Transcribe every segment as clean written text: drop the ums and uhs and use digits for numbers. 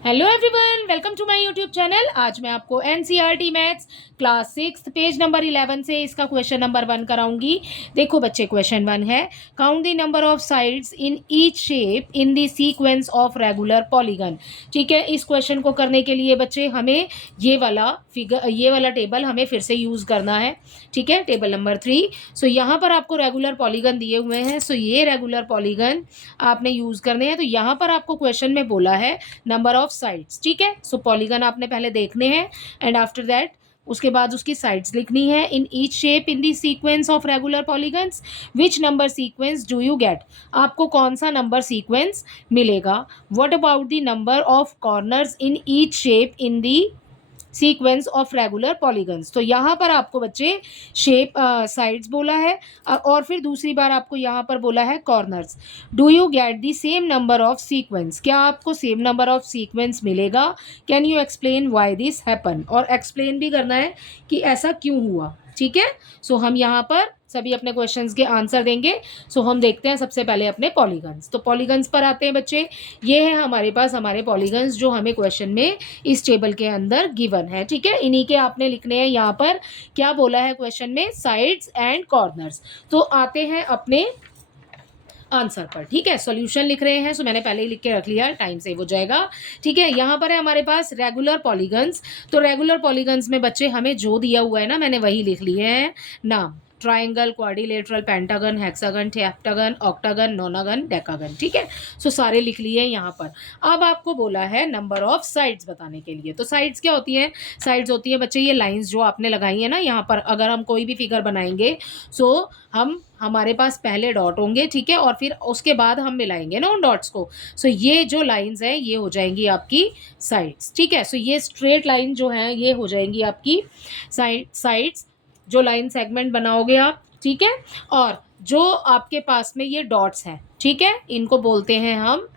Hello everyone, welcome to my YouTube channel. आज मैं आपको NCERT maths class 6 page number 11 से इसका क्वेश्चन नंबर 1 कराऊंगी। देखो बच्चे, क्वेश्चन 1 है, count the number of sides in each shape in the sequence of regular polygon. ठीक है, इस क्वेश्चन को करने के लिए बच्चे हमें ये वाला टेबल हमें फिर से यूज करना है। ठीक है, टेबल नंबर 3। सो यहाँ पर आपको रेगुलर पॉलीगन दिए हुए हैं। सो ये रेगुलर पॉलीगन आपने यूज करने हैं। तो यहाँ पर आपको क्वेश्चन में बोला है नंबर ऑफ साइड्स। ठीक है, सो पॉलीगन आपने पहले देखने हैं एंड आफ्टर दैट उसके बाद उसकी साइड्स लिखनी है। In each shape in the sequence of regular polygons which number sequence do you get. आपको कौन सा नंबर सीक्वेंस मिलेगा। What about the number of corners in each shape in the sequence of regular polygons. तो यहाँ पर आपको बच्चे shape sides बोला है और फिर दूसरी बार आपको यहाँ पर बोला है corners. Do you get the same number of sequence, क्या आपको सेम नंबर ऑफ सीक्वेंस मिलेगा। Can you explain why this happen, और एक्सप्लेन भी करना है कि ऐसा क्यों हुआ। ठीक है, सो हम यहाँ पर सभी अपने क्वेश्चंस के आंसर देंगे। सो हम देखते हैं सबसे पहले अपने पॉलीगन्स। तो पॉलीगन्स पर आते हैं बच्चे। ये है हमारे पास हमारे पॉलीगन्स जो हमें क्वेश्चन में इस टेबल के अंदर गिवन है। ठीक है, इन्हीं के आपने लिखने हैं। यहाँ पर क्या बोला है क्वेश्चन में, साइड्स एंड कॉर्नर्स। तो आते हैं अपने आंसर पर। ठीक है, सॉल्यूशन लिख रहे हैं। सो मैंने पहले ही लिख के रख लिया, टाइम सेव हो जाएगा। ठीक है, यहाँ पर है हमारे पास रेगुलर पॉलीगन्स। तो रेगुलर पॉलीगन्स में बच्चे हमें जो दिया हुआ है ना, मैंने वही लिख लिए हैं नाम। Triangle, quadrilateral, pentagon, hexagon, heptagon, octagon, नोनागन, decagon. ठीक है, सो सारे लिख लिए हैं यहाँ पर। अब आपको बोला है नंबर ऑफ साइड्स बताने के लिए। तो साइड्स क्या होती है, साइड्स होती है बच्चे ये लाइंस जो आपने लगाई है ना यहाँ पर। अगर हम कोई भी फिगर बनाएंगे सो हमारे पास पहले डॉट होंगे। ठीक है, और फिर उसके बाद हम मिलाएंगे ना उन डॉट्स को। सो ये जो लाइंस हैं ये हो जाएंगी आपकी साइड्स। ठीक है, सो ये स्ट्रेट लाइन जो है ये हो जाएंगी आपकी साइड्स, जो लाइन सेगमेंट बनाओगे आप। ठीक है, और जो आपके पास में ये डॉट्स हैं, ठीक है, इनको बोलते हैं हम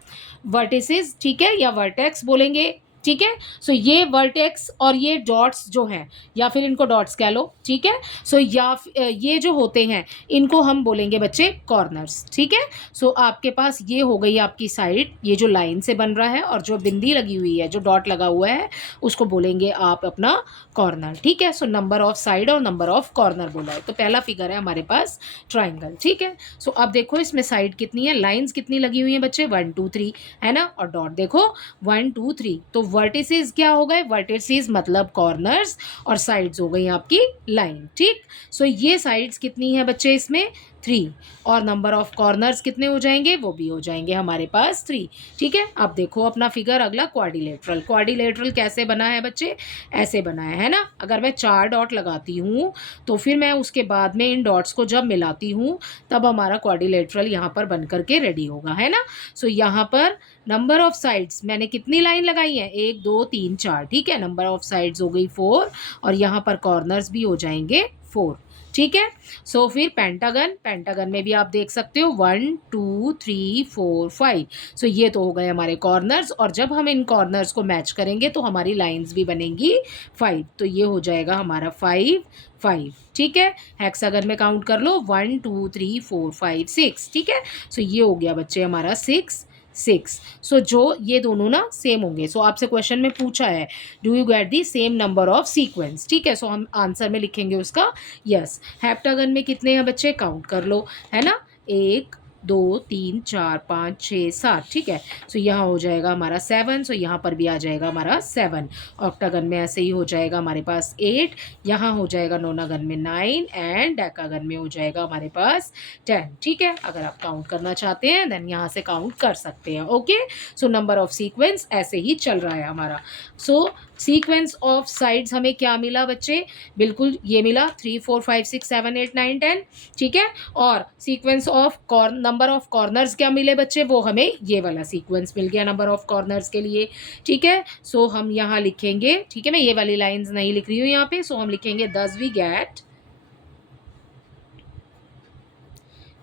वर्टिसेस। ठीक है, या वर्टेक्स बोलेंगे। ठीक है, सो ये वर्टेक्स और ये डॉट्स जो हैं, या फिर इनको डॉट्स कह लो। ठीक है, सो ये जो होते हैं इनको हम बोलेंगे बच्चे कॉर्नर्स। ठीक है, सो आपके पास ये हो गई आपकी साइड, ये जो लाइन से बन रहा है, और जो बिंदी लगी हुई है, जो डॉट लगा हुआ है, उसको बोलेंगे आप अपना कॉर्नर। ठीक है, सो नंबर ऑफ साइड और नंबर ऑफ कॉर्नर बोला है। तो पहला फिगर है हमारे पास ट्राइंगल। ठीक है, सो अब देखो इसमें साइड कितनी है, लाइंस कितनी लगी हुई है बच्चे, 1 2 3 है ना, और डॉट देखो 1 2 3। तो वर्टिसेस क्या हो गए, वर्टिसेस मतलब कॉर्नर्स, और साइड्स हो गई आपकी लाइन। ठीक, सो ये साइड्स कितनी है बच्चे इसमें 3, और नंबर ऑफ कॉर्नर्स कितने हो जाएंगे, वो भी हो जाएंगे हमारे पास 3। ठीक है, अब देखो अपना फिगर अगला क्वाड्रिलेटरल। क्वाड्रिलेटरल कैसे बना है बच्चे, ऐसे बना है ना। अगर मैं 4 डॉट लगाती हूँ तो फिर मैं उसके बाद में इन डॉट्स को जब मिलाती हूँ तब हमारा क्वाड्रिलेटरल यहाँ पर बन करके रेडी होगा, है ना। सो यहाँ पर नंबर ऑफ साइड्स मैंने कितनी लाइन लगाई है, 1 2 3 4। ठीक है, नंबर ऑफ साइड्स हो गई 4, और यहाँ पर कॉर्नर्स भी हो जाएंगे 4। ठीक है, सो फिर पेंटागन, पेंटागन में भी आप देख सकते हो 1 2 3 4 5। सो ये तो हो गए हमारे कॉर्नर्स, और जब हम इन कॉर्नर्स को मैच करेंगे तो हमारी लाइंस भी बनेंगी 5। तो ये हो जाएगा हमारा 5 5। ठीक है, हेक्सागन में काउंट कर लो 1 2 3 4 5 6। ठीक है, सो ये हो गया बच्चे हमारा 6 6। सो जो ये दोनों ना सेम होंगे। सो आपसे क्वेश्चन में पूछा है do you get the same number of sequence. ठीक है, सो हम आंसर में लिखेंगे उसका यस। हेप्टागन में कितने हैं बच्चे, काउंट कर लो, है ना, 1 2 3 4 5 6 7। ठीक है, सो यहाँ हो जाएगा हमारा 7। सो यहाँ पर भी आ जाएगा हमारा 7। ऑक्टागन में ऐसे ही हो जाएगा हमारे पास 8, यहाँ हो जाएगा नोनागन में 9, एंड डेकागन में हो जाएगा हमारे पास 10। ठीक है, अगर आप काउंट करना चाहते हैं देन यहाँ से काउंट कर सकते हैं। Okay, so number of sequence ऐसे ही चल रहा है हमारा। सो सीक्वेंस ऑफ साइड्स हमें क्या मिला बच्चे, बिल्कुल ये मिला 3 4 5 6 7 8 9 10। ठीक है, और sequence of number of corners क्या मिले बच्चे, वो हमें ये वाला सीक्वेंस मिल गया नंबर ऑफ कॉर्नर्स के लिए। ठीक है, सो हम यहाँ लिखेंगे, ठीक है, मैं ये वाली लाइंस नहीं लिख रही हूँ यहाँ पे। सो हम लिखेंगे thus we get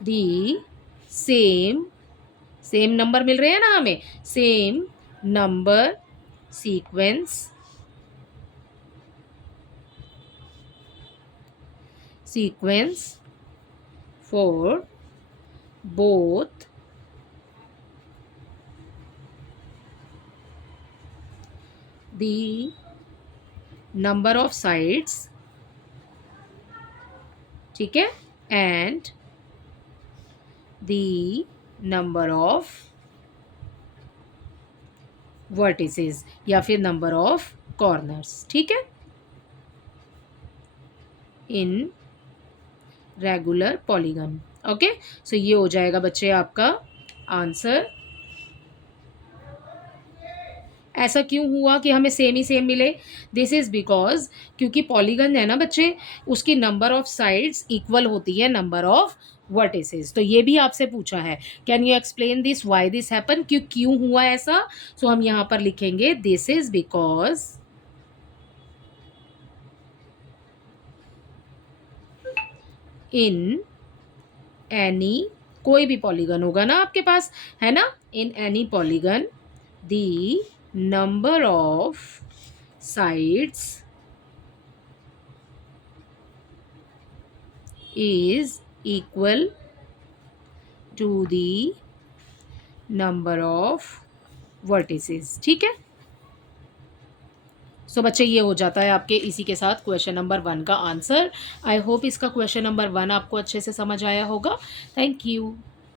the same number मिल रहे हैं ना हमें, same number sequence for both the number of sides, ठीक है, and the number of vertices या फिर number of corners, ठीक है, in regular polygon. ओके, सो ये हो जाएगा बच्चे आपका आंसर. ऐसा क्यों हुआ कि हमें सेम ही सेम मिले? दिस इज़ बिकॉज क्योंकि पॉलीगन है ना बच्चे, उसकी नंबर ऑफ साइड्स इक्वल होती है नंबर ऑफ वर्टिसेस. तो ये भी आपसे पूछा है, can you explain this, why this happen, क्यों हुआ ऐसा? सो हम यहाँ पर लिखेंगे this is because in any, कोई भी पॉलीगन होगा ना आपके पास, है ना, in any polygon the number of sides is equal to the number of vertices. ठीक है, सो बच्चे ये हो जाता है आपके इसी के साथ क्वेश्चन नंबर 1 का आंसर. आई होप इसका क्वेश्चन नंबर 1 आपको अच्छे से समझ आया होगा. Thank you.